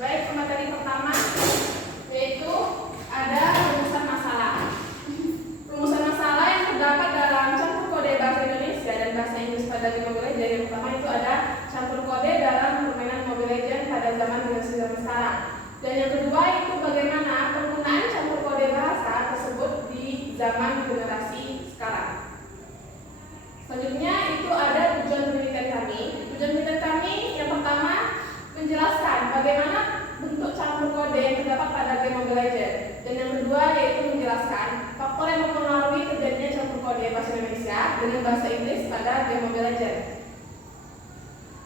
Baik, materi pertama yaitu ada rumusan masalah. Rumusan masalah yang terdapat dalam campur kode bahasa Indonesia dan bahasa Inggris pada game Mobile Legends. Yang pertama itu ada campur kode dalam permainan Mobile Legends pada zaman generasi zaman sekarang. Dan yang kedua itu bagaimana penggunaan campur kode bahasa tersebut di zaman generasi sekarang. Selanjutnya itu ada tujuan penelitian kami. Tujuan penelitian kami yang pertama menjelaskan bagaimana bentuk campur kode yang terdapat pada game Mobile Legends. Dan yang kedua yaitu menjelaskan faktor yang mempengaruhi terjadinya campur kode bahasa Indonesia dengan bahasa Inggris pada game Mobile Legends.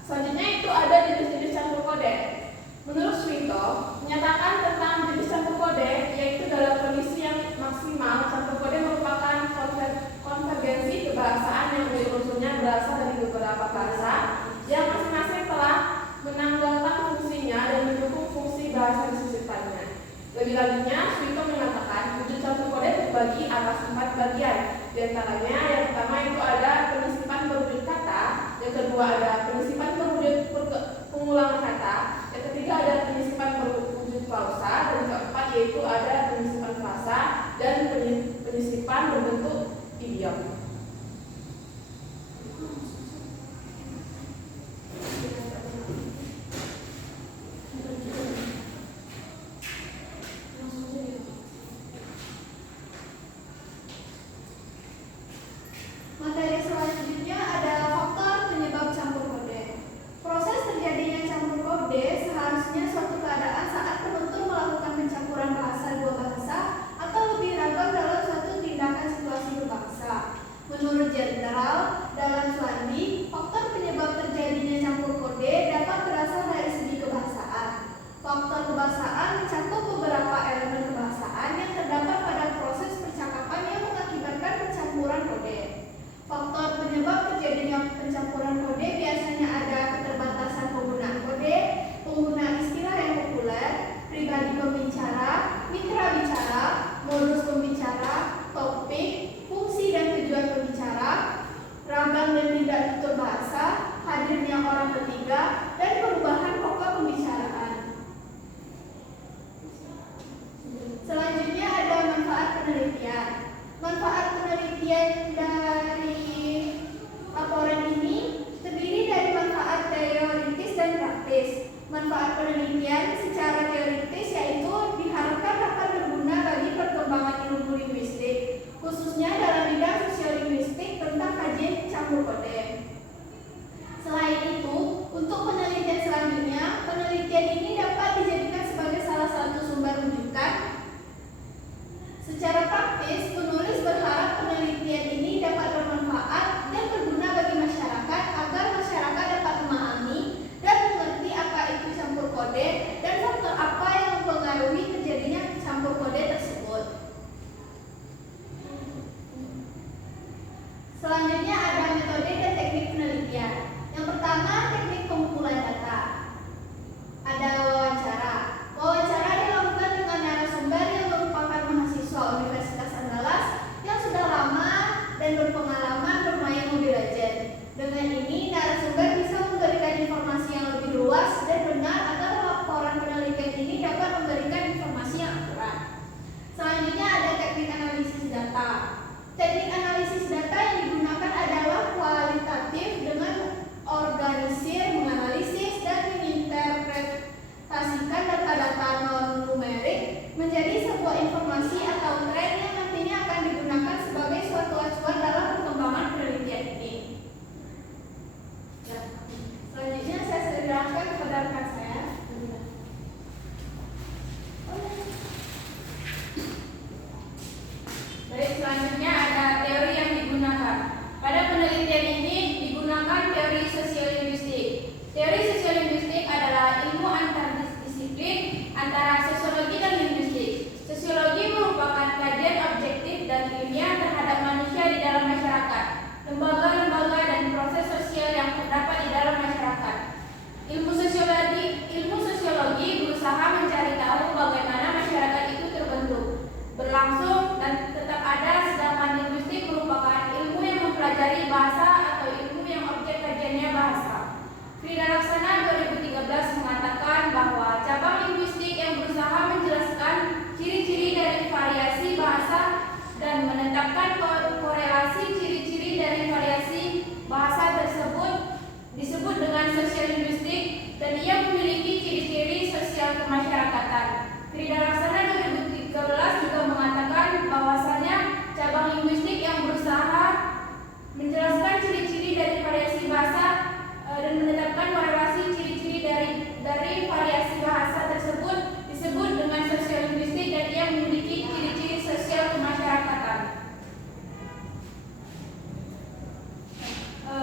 Selanjutnya itu ada jenis-jenis campur kode. Menurut Swinto, menyatakan tentang jenis campur kode yaitu dalam kondisi yang maksimal campur kode merupakan konvergensi kebahasaan yang unsur-unsurnya berasal dari beberapa bahasa yang masing-masing telah menanggalkan fungsinya dan mendukung fungsi bahasa disisipkannya. Lebih lanjutnya, Swinto mengatakan wujud campur kode terbagi atas 4 bagian. Di antaranya yang pertama itu ada penyisipan berwujud kata, yang kedua ada penyisipan berwujud pengulangan kata, yang ketiga ada penyisipan berwujud klausa, dan yang keempat yaitu ada penyisipan frasa dan penyisipan berbentuk idiom. Materi selanjutnya sosial linguistik dan ia memiliki ciri-ciri sosial kemasyarakatan. Trida Laksana 2013 juga mengatakan bahwasanya cabang linguistik yang berusaha menjelaskan ciri-ciri dari variasi bahasa dan menetapkan korelasi ciri-ciri dari variasi bahasa tersebut disebut dengan sosial linguistik dan ia memiliki ciri-ciri sosial kemasyarakatan.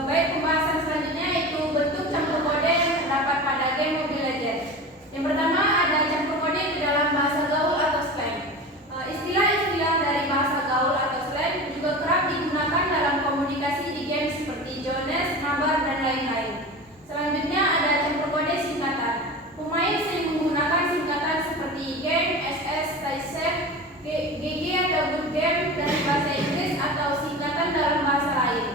Baik, pembahasan selanjutnya yaitu bentuk campur kode yang terdapat pada game Mobile Legends. Yang pertama ada campur kode ke dalam bahasa gaul atau slang. Istilah-istilah dari bahasa gaul atau slang juga kerap digunakan dalam komunikasi di game seperti Jones, mabar, dan lain-lain. Selanjutnya ada campur kode singkatan. Pemain sering menggunakan singkatan seperti game, SS, TISEF, GG atau good game dari bahasa Inggris atau singkatan dalam bahasa lain.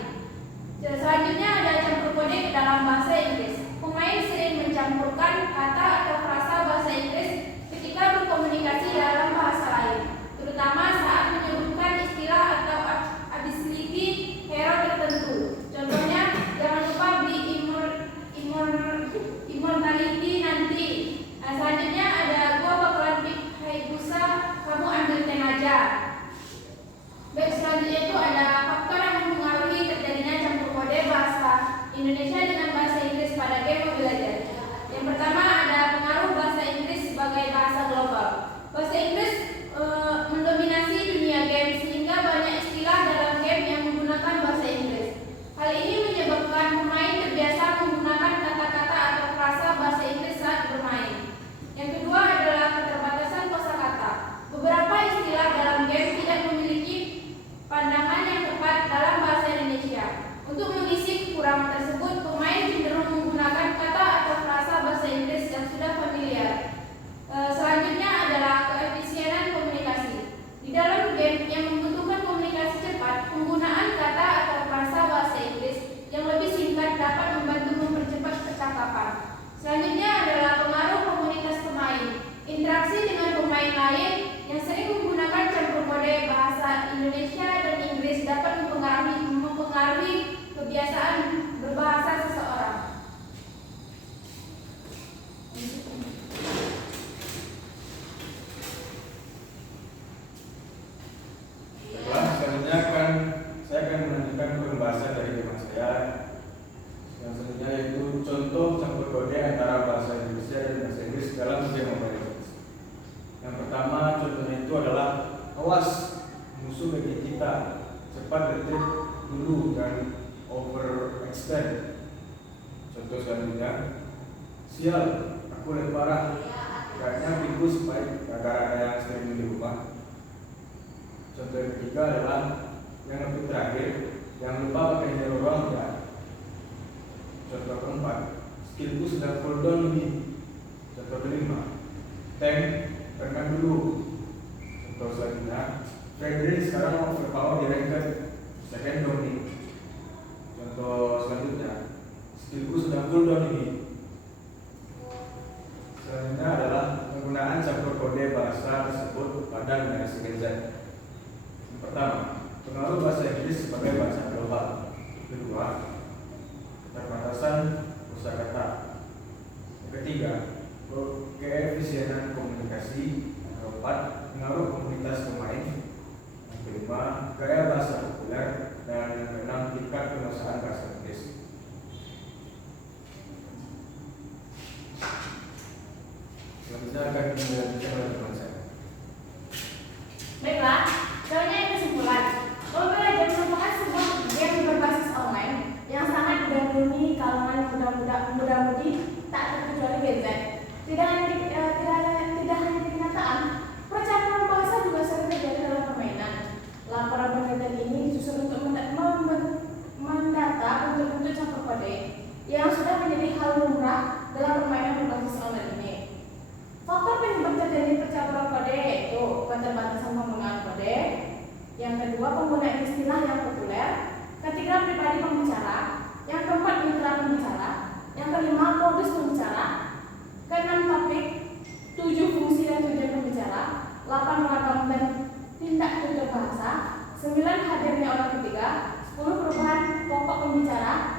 Selanjutnya ada campur kode ke dalam bahasa Inggris. Pemain sering mencampurkan kata atau frasa bahasa Inggris ketika berkomunikasi dalam bahasa lain, terutama saat menyebutkan istilah atau ability hero tertentu. Contohnya, jangan lupa beli immortality nanti. Selanjutnya ada gua bakalan pick Hayabusa, kamu ambil ten aja. Baik, selanjutnya itu ada faktor yang mempengaruhi terjadinya campur kode bahasa Indonesia dengan bahasa Inggris pada game Mobile Legends. Yang pertama ada pengaruh bahasa Inggris sebagai bahasa global. Bahasa Inggris mendominasi dunia game sehingga banyak istilah dalam game yang menggunakan bahasa Inggris. Hal ini menyebabkan pemain terbiasa menggunakan kata-kata atau frasa bahasa Inggris saat bermain. Yang kedua adalah keterbatasan kosakata. Beberapa istilah dalam game tidak memiliki pandangan yang tepat dalam bahasa Indonesia. Untuk mengisi kekurangan tersebut, pemain cenderung menggunakan kata atau frasa bahasa Inggris yang sudah familiar. Selanjutnya adalah keefisienan komunikasi. Di dalam game yang membutuhkan komunikasi cepat, penggunaan kata atau frasa bahasa Inggris yang lebih singkat dapat membantu mempercepat percakapan. Selanjutnya adalah pengaruh komunitas pemain. Interaksi dengan pemain lain yang sering menggunakan campur kode bahasa Indonesia dan Inggris dapat mempengaruhi kebiasaan berbahasa seseorang. Selanjutnya saya akan menunjukkan pembahasan dari tema saya. Yang selanjutnya yaitu contoh campur kode antara bahasa Indonesia dan bahasa Inggris dalam game Mobile Legends. Yang pertama contohnya itu adalah awas musuh bagi kita, cepat detik dulu dan overextend. Contoh selanjutnya, sial aku lebih parah, kayaknya pintu supaya gara-gara ada yang sering di rumah. Contoh yang ketiga adalah yang lebih terakhir, jangan lupa pakai hero round ya. Contoh keempat, skillku sedang cooldown ini. Contoh kelima, tank tekan dulu. Contoh selanjutnya, Frederick sekarang overpower di ranked second down ini. Contoh selanjutnya, skillku sedang cooldown ini. Selanjutnya adalah penggunaan campur kode bahasa tersebut pada generasi Gen Z. Yang pertama, pengaruh bahasa Inggris sebagai bahasa global. Kedua, keterbatasan kosakata. Yang ketiga, keefisienan komunikasi. Yang keempat, pengaruh komunitas pemain. Yang kelima, gaya bahasa populer. Dan yang keenam, tingkat penguasaan bahasa Inggris. Selanjutnya akan dilanjutkan oleh teman saya. Baiklah, selanjutnya yang kesimpulan. Mobile Legends merupakan sebuah game berbasis online yang sangat digandrungi kalangan muda-mudi tak terkecuali Gen Z. Tidak hanya di kenyataan, percakapan bahasa juga sering terjadi dalam permainan. Laporan penelitian ini disusun untuk mendata bentuk-bentuk campur kode yang sudah menjadi hal lumrah dalam permainan berbasis online ini. Faktor penyebab terjadi percakapan kode yaitu keterbatasan penggunaan kode, yang kedua penggunaan istilah yang populer, ketiga pribadi pembicara, yang keempat mitra pembicara, yang kelima modus pembicara, keenam topik, 7 fungsi dan tujuan pembicara, 8 ragam dan tindak tutur bahasa, 9 hadirnya orang ketiga, 10 perubahan pokok pembicara,